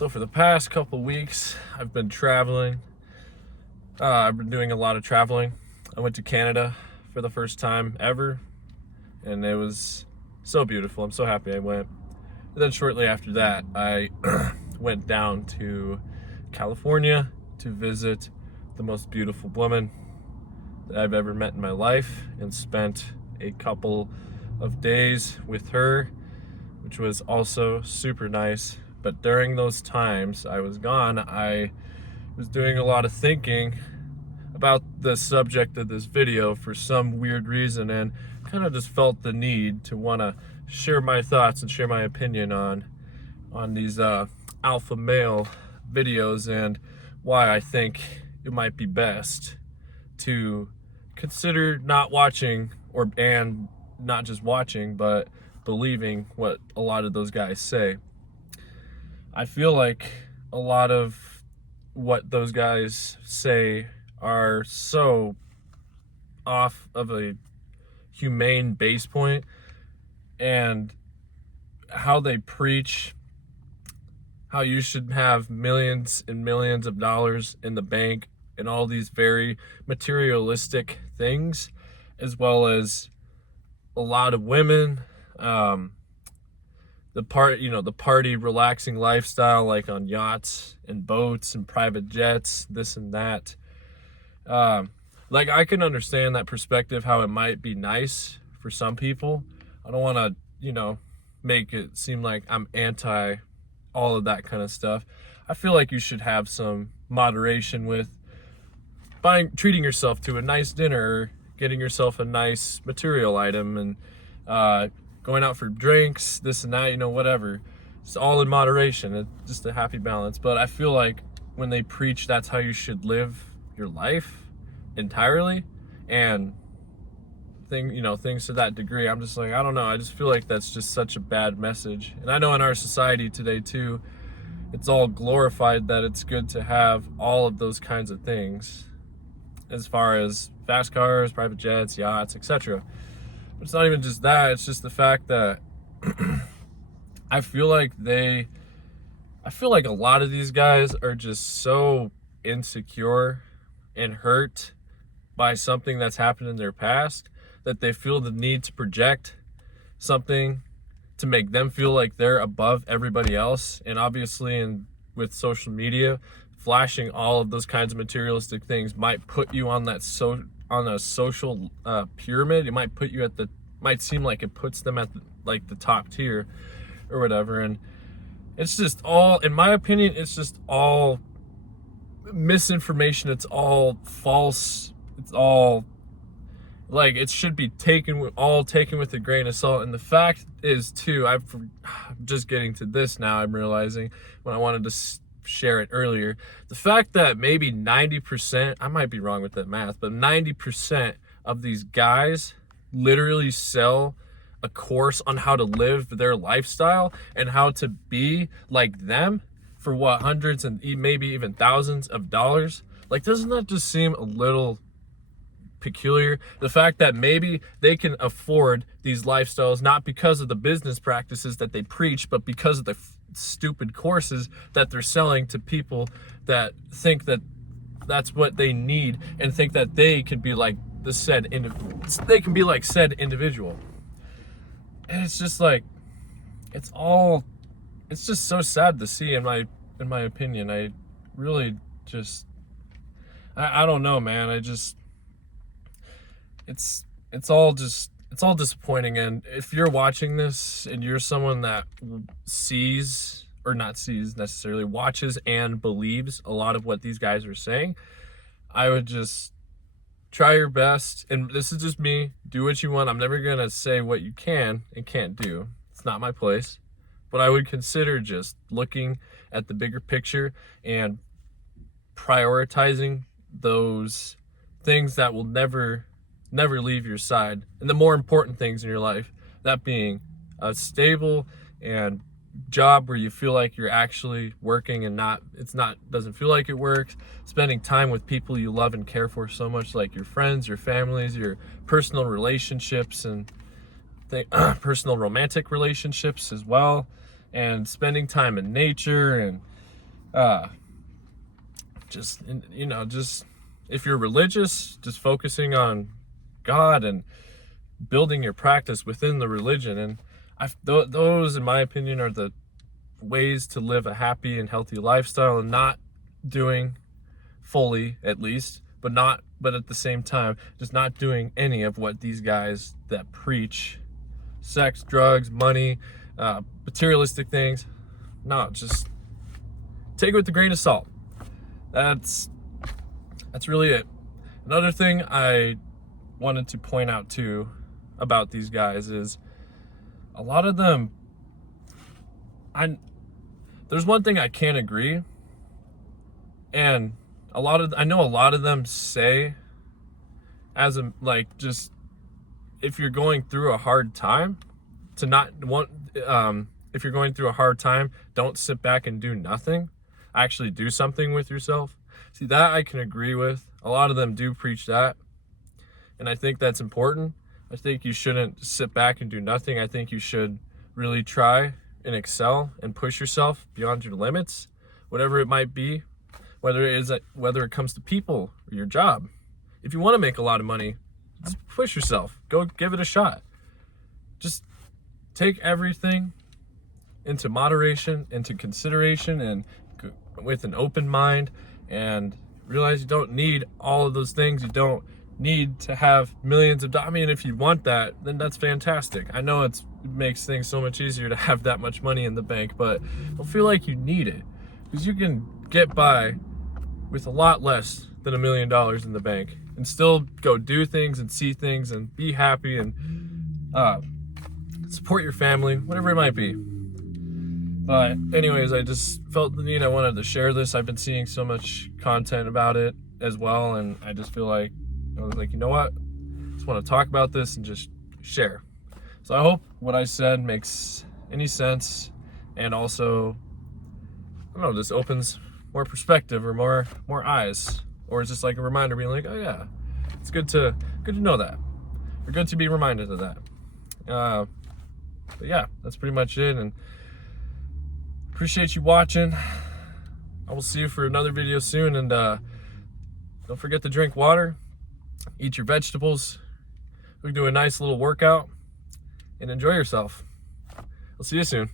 So for the past couple weeks, I've been traveling. I've been doing a lot of traveling. I went to Canada for the first time ever, and it was so beautiful. I'm so happy I went. And then shortly after that, I went down to California to visit the most beautiful woman that I've ever met in my life and spent a couple of days with her, which was also super nice. But during those times I was gone, I was doing a lot of thinking about the subject of this video for some weird reason, and kind of just felt the need to want to share my thoughts and share my opinion on these alpha male videos, and why I think it might be best to consider not watching, and not just watching, but believing what a lot of those guys say. I feel like a lot of what those guys say are so off of a humane base point, and how they preach how you should have millions and millions of dollars in the bank and all these very materialistic things, as well as a lot of women, the party relaxing lifestyle, like on yachts and boats and private jets, this and that. Like, I can understand that perspective, how it might be nice for some people. I don't want to, make it seem like I'm anti all of that kind of stuff. I feel like you should have some moderation with treating yourself to a nice dinner, or getting yourself a nice material item, and going out for drinks, this and that, whatever. It's all in moderation. It's just a happy balance. But I feel like when they preach that's how you should live your life entirely, and things to that degree, I'm just like, I don't know. I just feel like that's just such a bad message. And I know in our society today too, it's all glorified that it's good to have all of those kinds of things, as far as fast cars, private jets, yachts, etc. But it's not even just that. It's just the fact that I feel like a lot of these guys are just so insecure and hurt by something that's happened in their past, that they feel the need to project something to make them feel like they're above everybody else. And obviously, with social media, flashing all of those kinds of materialistic things might put you on that on a social pyramid. It might put you might seem like it puts them at the top tier or whatever. And it's just all, in my opinion, it's just all misinformation. It's all false. It's all, like, it should be taken with a grain of salt. And the fact is too, I'm just getting to this now, I'm realizing, when I wanted to share it earlier, the fact that maybe 90%, I might be wrong with that math, but 90% of these guys literally sell a course on how to live their lifestyle and how to be like them for what, hundreds and maybe even thousands of dollars. Like, doesn't that just seem a little peculiar? The fact that maybe they can afford these lifestyles not because of the business practices that they preach, but because of the stupid courses that they're selling to people that think that that's what they need, and think that they could be like said individual. And it's just like, it's just so sad to see, in my opinion. I really just, I don't know, man. It's all disappointing. And if you're watching this and you're someone that watches and believes a lot of what these guys are saying, I would just try your best. And this is just me. Do what you want. I'm never going to say what you can and can't do. It's not my place. But I would consider just looking at the bigger picture and prioritizing those things that will never leave your side, and the more important things in your life, that being a stable and job where you feel like you're actually working and doesn't feel like it works, spending time with people you love and care for so much, like your friends, your families, your personal relationships, and personal romantic relationships as well, and spending time in nature, and Just, you know, just if you're religious, just focusing on God and building your practice within the religion. And those, in my opinion, are the ways to live a happy and healthy lifestyle, and not doing fully, at least, but at the same time, just not doing any of what these guys that preach sex, drugs, money, materialistic things. No, just take it with a grain of salt. That's really it. Another thing I wanted to point out too about these guys is a lot of them, there's one thing I can't agree, and I know a lot of them say, as a, like, just if you're going through a hard time, to not want, if you're going through a hard time, don't sit back and do nothing. Actually do something with yourself. See, that I can agree with. A lot of them do preach that, and I think that's important. I think you shouldn't sit back and do nothing. I think you should really try and excel and push yourself beyond your limits, whatever it might be, whether it comes to people or your job. If you want to make a lot of money, just push yourself. Go give it a shot. Just take everything into moderation, into consideration, and with an open mind, and realize you don't need all of those things. You don't need to have millions of dollars. I mean, if you want that, then that's fantastic. I know it makes things so much easier to have that much money in the bank, but don't feel like you need it, because you can get by with a lot less than $1 million in the bank and still go do things and see things and be happy and support your family, whatever it might be. But anyways, I just felt the need. I wanted to share this. I've been seeing so much content about it as well, and I just feel like, I was like, you know what? I just want to talk about this and just share. So I hope what I said makes any sense, and also, I don't know, this opens more perspective or more eyes, or it's just like a reminder, being like, oh yeah, it's good to know that, or good to be reminded of that. But yeah, that's pretty much it, and appreciate you watching. I will see you for another video soon, and don't forget to drink water, eat your vegetables, we can do a nice little workout, and enjoy yourself. I'll see you soon.